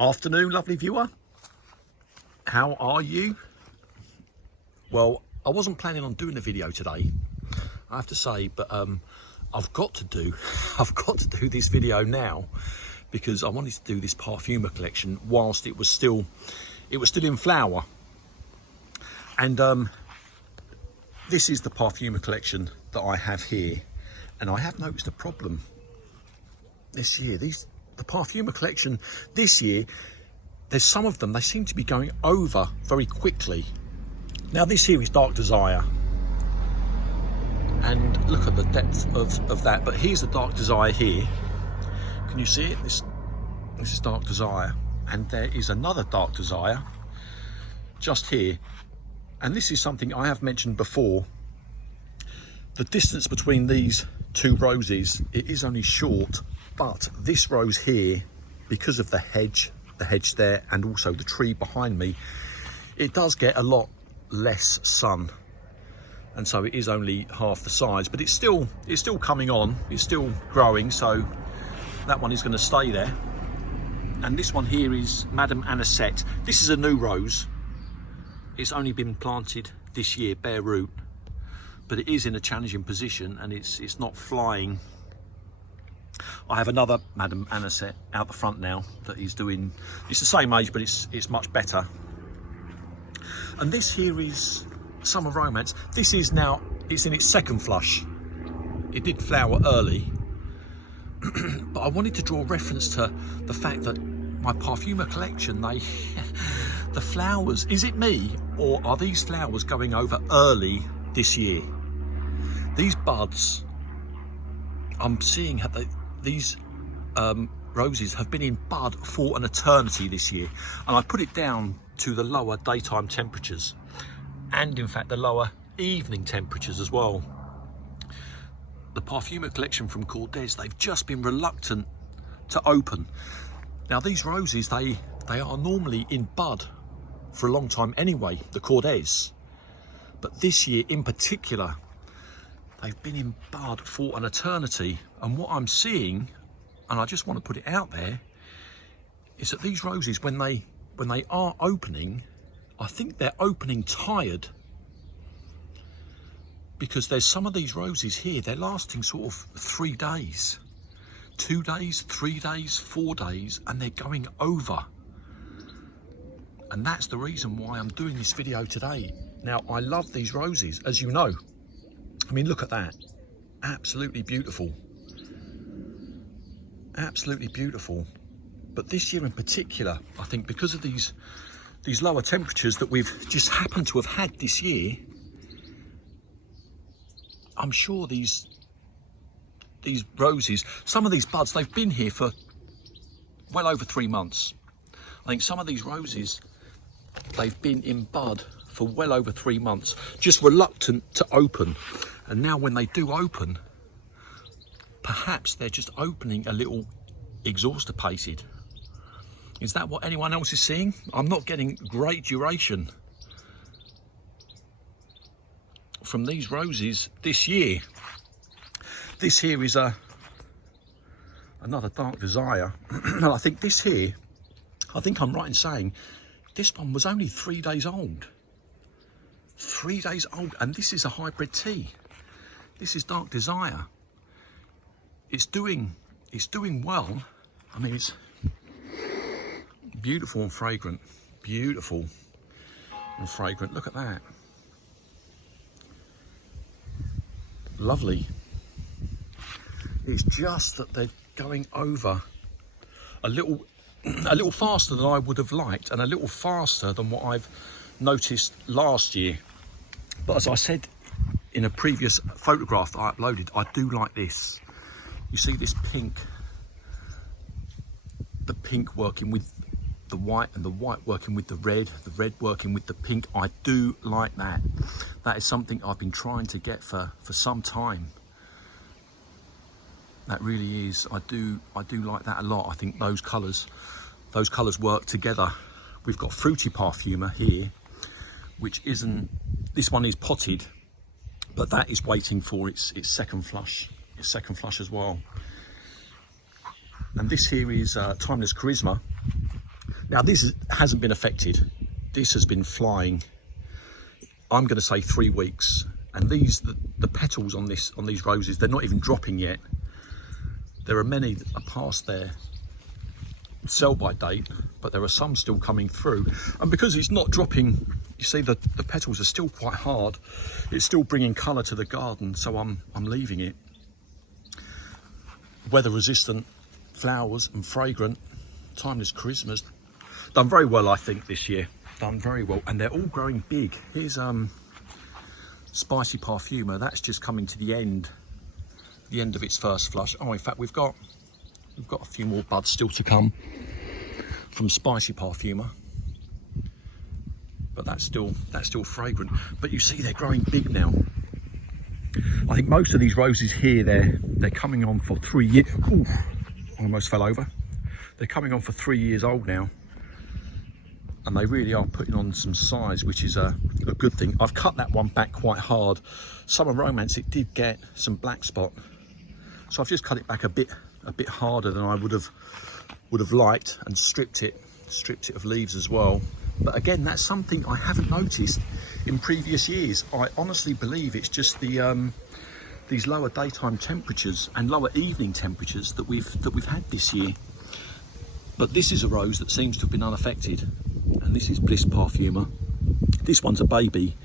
Afternoon, lovely viewer. How are you? Well, I wasn't planning on doing a video today, I have to say, but I've got to do this video now because I wanted to do this Parfuma collection whilst it was still in flower. And this is the Parfuma collection that I have here, and I have noticed a problem this year. The Parfuma collection this year, there's some of them, they seem to be going over very quickly. Now this here is Dark Desire, and look at the depth of that. But here's the Dark Desire here. Can you see it? This is Dark Desire, and there is another Dark Desire just here. And this is something I have mentioned before. The distance between these two roses, it is only short, but this rose here, because of the hedge there, and also the tree behind me, it does get a lot less sun, and so it is only half the size, but it's still coming on, it's still growing, so that one is going to stay there. And this one here is Madame Anisette. This is a new rose. It's only been planted this year, bare root, but it is in a challenging position, and it's not flying. I have another Madame Anisette out the front now that is doing, it's the same age, but it's much better. And this here is Summer Romance. This is now, it's in its second flush. It did flower early, but I wanted to draw reference to the fact that my Parfuma collection, the flowers, is it me, or are these flowers going over early this year? These buds, I'm seeing these roses have been in bud for an eternity this year, and I put it down to the lower daytime temperatures, and in fact the lower evening temperatures as well. The Parfuma collection from Kordes, they've just been reluctant to open. Now these roses, they are normally in bud for a long time anyway, the Kordes, but this year in particular, they've been in bud for an eternity. And what I'm seeing, and I just want to put it out there, is that these roses, when they are opening, I think they're opening tired, because there's some of these roses here, they're lasting sort of 3 days, 2 days, 3 days, 4 days, and they're going over. And that's the reason why I'm doing this video today. Now, I love these roses, as you know. I mean, look at that. Absolutely beautiful. Absolutely beautiful. But this year in particular, I think because of these lower temperatures that we've just happened to have had this year, I'm sure these roses, some of these buds, they've been here for well over 3 months. I think some of these roses, they've been in bud for well over 3 months, just reluctant to open. And now when they do open, perhaps they're just opening a little exhaustipated. Is that what anyone else is seeing? I'm not getting great duration from these roses this year. This here is another Dark Desire. And I think this here, I think I'm right in saying this one was only 3 days old. 3 days old, and this is a hybrid tea. This is Dark Desire. It's doing well. I mean, it's beautiful and fragrant. Beautiful and fragrant. Look at that. Lovely. It's just that they're going over a little faster than I would have liked, and a little faster than what I've noticed last year. But as I said in a previous photograph that I uploaded, I do like this. You see this pink, the pink working with the white, and the white working with the red working with the pink. I do like that. That is something I've been trying to get for some time. That really is. I do like that a lot. I think those colours work together. We've got Fruity Parfuma here, which isn't, this one is potted, but that is waiting for its second flush as well. And this here is Timeless Charisma, Now hasn't been affected. This has been flying, I'm going to say 3 weeks. And the petals on these roses, they're not even dropping yet. There are many that are past their sell by date, but there are some still coming through. And because it's not dropping, you see the petals are still quite hard. It's still bringing colour to the garden, so I'm leaving it. Weather resistant flowers and fragrant, timeless charismas. Done very well, I think, this year. Done very well, and they're all growing big. Here's Spicy Parfuma. That's just coming to the end of its first flush. Oh, in fact, we've got a few more buds still to come from Spicy Parfuma, but that's still fragrant. But you see, they're growing big now. I think most of these roses here, they're coming on for 3 years. Ooh, I almost fell over. They're coming on for 3 years old now, and they really are putting on some size, which is a good thing. I've cut that one back quite hard. Summer Romance, it did get some black spot, so I've just cut it back a bit harder than I would have liked, and stripped it of leaves as well. But again, that's something I haven't noticed in previous years. I honestly believe it's just these lower daytime temperatures and lower evening temperatures that we've had this year. But this is a rose that seems to have been unaffected, and this is Bliss Parfuma. This one's a baby,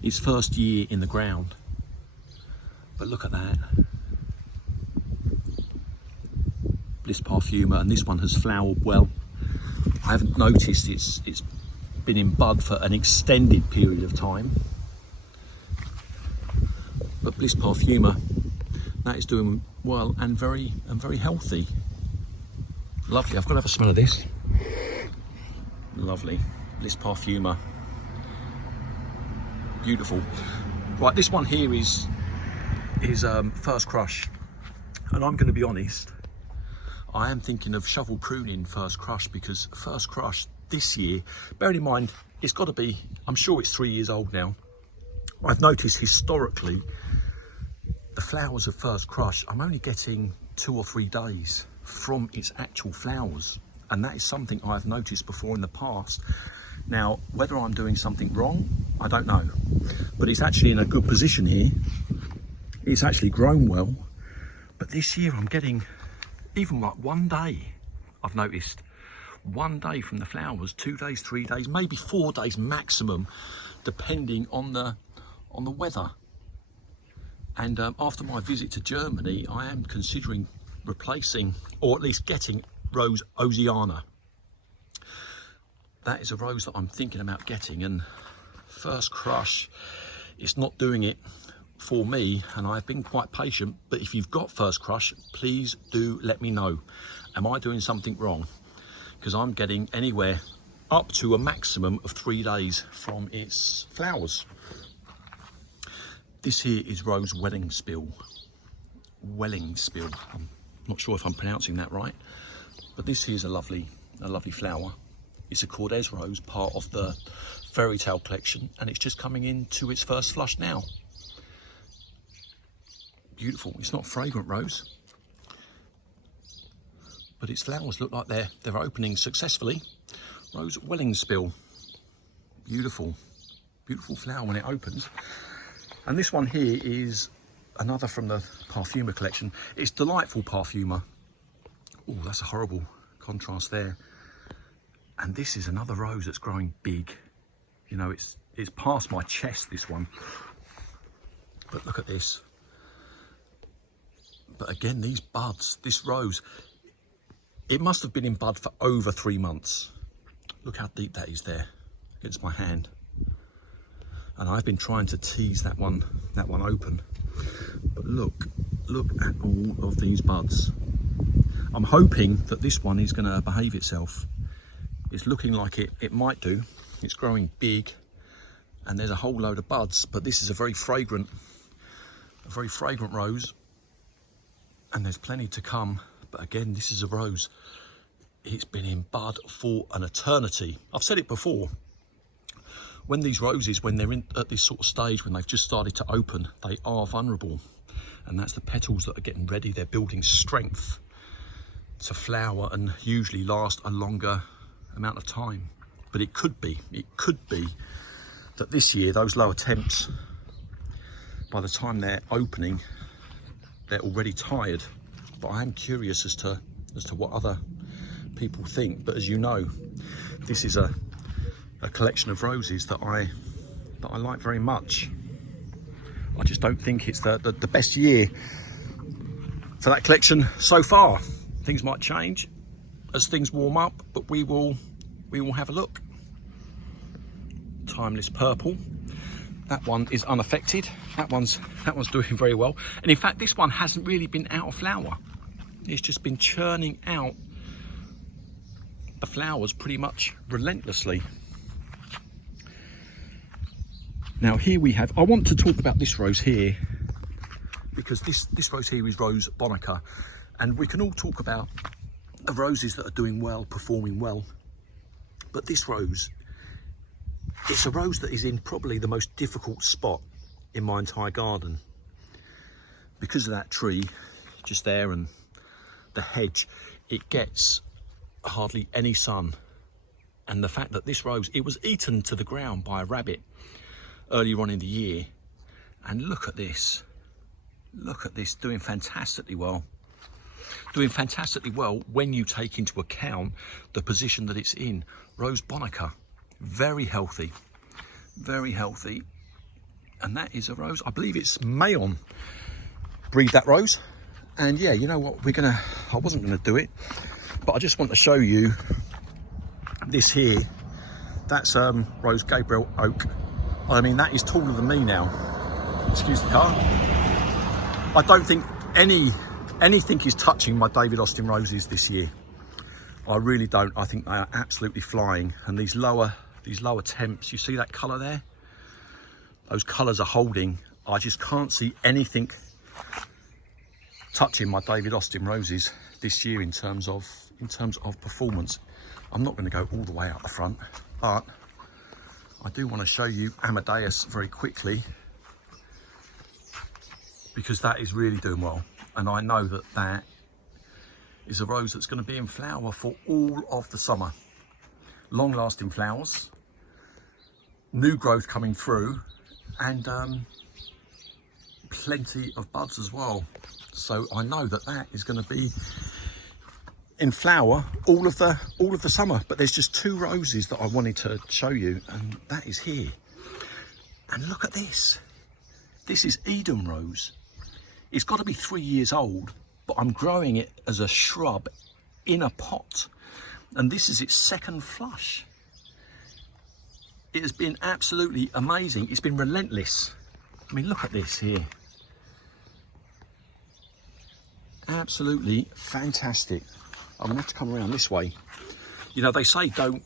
its first year in the ground. But look at that. Bliss Parfuma, and this one has flowered well. I haven't noticed it's been in bud for an extended period of time. But Bliss Parfuma, that is doing well and very healthy. Lovely. I've got to have a smell of this. Lovely. Bliss Parfuma. Beautiful. Right, this one here is First Crush, and I'm going to be honest, I am thinking of shovel pruning First Crush, because First Crush this year, bearing in mind it's got to be, I'm sure it's 3 years old now. I've noticed historically the flowers of First Crush, I'm only getting 2 or 3 days from its actual flowers, and that is something I've noticed before in the past. Now, whether I'm doing something wrong, I don't know, but it's actually in a good position here. It's actually grown well, but this year I'm getting even like 1 day. I've noticed 1 day from the flowers, 2 days, 3 days, maybe 4 days maximum, depending on the weather. And after my visit to Germany, I am considering replacing, or at least getting, Rose Oceana. That is a rose that I'm thinking about getting, and First Crush, it's not doing it for me, and I've been quite patient. But if you've got First Crush, please do let me know. Am I doing something wrong? Because I'm getting anywhere up to a maximum of 3 days from its flowers. This here is Rose Wellingspiel. I'm not sure if I'm pronouncing that right, but this here is a lovely flower. It's a Kordes rose, part of the Fairy Tale collection, and it's just coming into its first flush now. Beautiful. It's not a fragrant rose, but its flowers look like they're opening successfully. Rose Wellingspiel. Beautiful flower when it opens. And this one here is another from the Parfuma collection. It's Delightful Parfuma. Oh, that's a horrible contrast there. And this is another rose that's growing big. You know, it's past my chest, this one. But look at this. But again, these buds, this rose, it must have been in bud for over 3 months. Look how deep that is there against my hand. And I've been trying to tease that one open. But look at all of these buds. I'm hoping that this one is going to behave itself. It's looking like it might do. It's growing big, and there's a whole load of buds. But this is a very fragrant rose, and there's plenty to come. But again, this is a rose. It's been in bud for an eternity. I've said it before. When these roses, when they're at this sort of stage, when they've just started to open, they are vulnerable. And that's the petals that are getting ready. They're building strength to flower and usually last a longer amount of time. But it could be that this year, those lower temps, by the time they're opening, they're already tired. But I am curious as to what other people think. But as you know, this is a collection of roses that I like very much. I just don't think it's the best year for that collection so far. Things might change as things warm up, but we will have a look. Timeless Purple. That one is unaffected. That one's doing very well. And in fact, this one hasn't really been out of flower. It's just been churning out the flowers pretty much relentlessly. Now here we have, I want to talk about this rose here, because this rose here is Rose Bonica, and we can all talk about the roses that are doing well, performing well, but this rose, it's a rose that is in probably the most difficult spot in my entire garden. Because of that tree just there and the hedge, it gets hardly any sun. And the fact that this rose, it was eaten to the ground by a rabbit earlier on in the year. And look at this, doing fantastically well. Doing fantastically well when you take into account the position that it's in. Rose Bonica, very healthy, very healthy. And that is a rose, I believe it's Mayon breed that rose. And yeah, you know what, I wasn't gonna do it, but I just want to show you this here. That's Rose Gabriel Oak. I mean, that is taller than me now. Excuse the car. I don't think anything is touching my David Austin roses this year. I really don't. I think they are absolutely flying. And these lower temps, you see that colour there? Those colours are holding. I just can't see anything touching my David Austin roses this year in terms of performance. I'm not going to go all the way up the front, but I do want to show you Amadeus very quickly, because that is really doing well. And I know that is a rose that's going to be in flower for all of the summer. Long lasting flowers, new growth coming through, and plenty of buds as well. So I know that is going to be in flower all of the summer. But there's just two roses that I wanted to show you, and that is here. And look at this. This is Eden Rose. It's got to be 3 years old, but I'm growing it as a shrub in a pot, and this is its second flush. It has been absolutely amazing. It's been relentless. I mean, look at this here. Absolutely fantastic. I'm gonna have to come around this way. You know, they say don't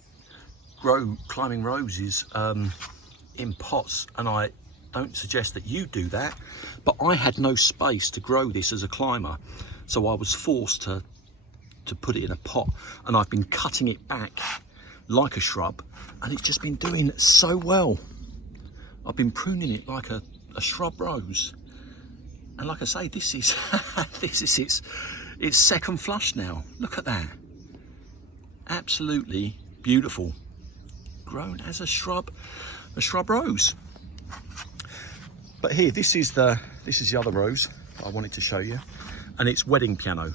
grow climbing roses in pots, and I don't suggest that you do that, but I had no space to grow this as a climber, so I was forced to put it in a pot, and I've been cutting it back like a shrub, and it's just been doing so well. I've been pruning it like a shrub rose, and like I say, this is this is its second flush now. Look at that, absolutely beautiful, grown as a shrub rose. But here, this is the other rose I wanted to show you, and it's Wedding Piano.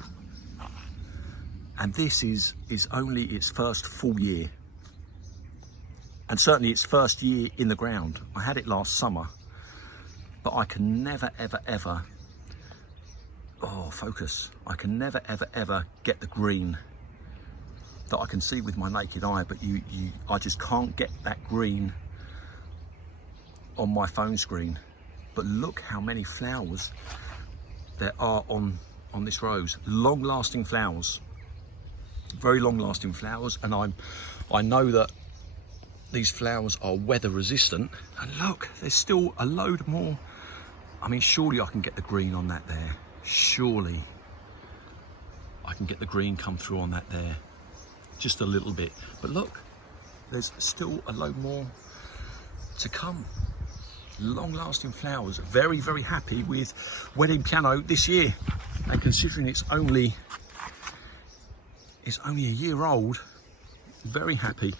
And this is only its first full year, and certainly its first year in the ground. I had it last summer, but I can never ever, oh focus, I can never ever get the green that I can see with my naked eye, but I just can't get that green on my phone screen. But look how many flowers there are on this rose. Long lasting flowers, very long lasting flowers, and I know that these flowers are weather resistant. And look, there's still a load more. I mean, surely I can get the green on that there. Surely I can get the green come through on that there, just a little bit. But look, there's still a load more to come. Long lasting flowers. Very happy with Wedding Piano this year, and considering it's only a year old, very happy.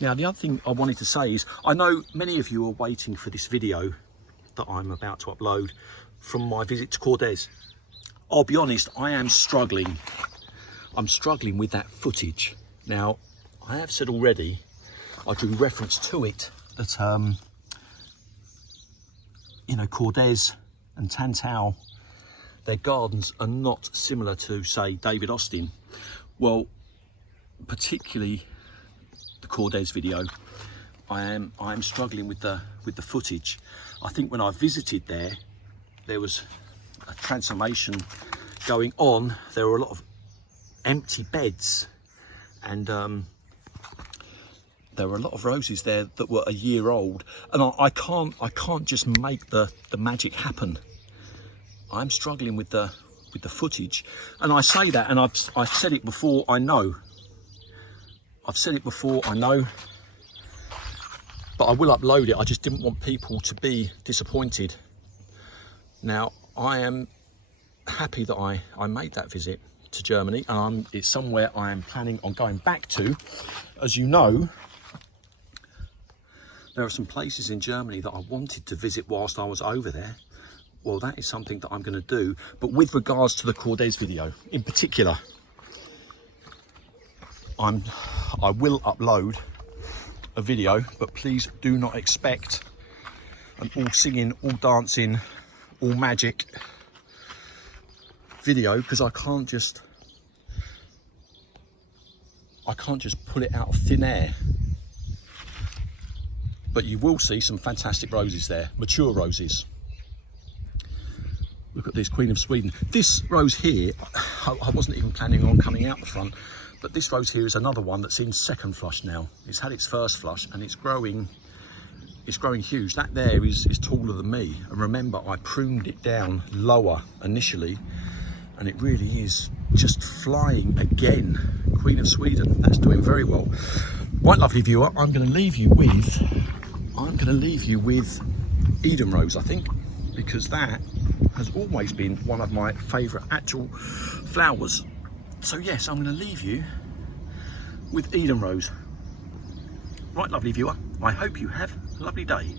Now, the other thing I wanted to say is, I know many of you are waiting for this video that I'm about to upload from my visit to Kordes. I'll be honest, I am struggling. I'm struggling with that footage. Now, I have said already, I drew reference to it, that you know, Kordes and Tantau, their gardens are not similar to, say, David Austin. Well, particularly the Kordes video, I am struggling with the footage. I think when I visited there was a transformation going on. There were a lot of empty beds, and there were a lot of roses there that were a year old, and I can't just make the magic happen. I'm struggling with the footage, and I say that, and I've said it before. I know I've said it before, I know, but I will upload it. I just didn't want people to be disappointed. Now, I am happy that I made that visit to Germany, and it's somewhere I am planning on going back to. As you know, there are some places in Germany that I wanted to visit whilst I was over there. Well, that is something that I'm going to do. But with regards to the Kordes video in particular, I will upload a video, but please do not expect an all singing, all dancing, all magic video, because I can't just pull it out of thin air. But you will see some fantastic roses there, mature roses. Look at this, Queen of Sweden. This rose here, I wasn't even planning on coming out the front, but this rose here is another one that's in second flush now. It's had its first flush and it's growing huge. That there is taller than me. And remember, I pruned it down lower initially, and it really is just flying again. Queen of Sweden, that's doing very well. Right, lovely viewer, I'm going to leave you with Eden Rose, I think, because that has always been one of my favourite actual flowers. So yes, I'm going to leave you with Eden Rose. Right, lovely viewer, I hope you have a lovely day.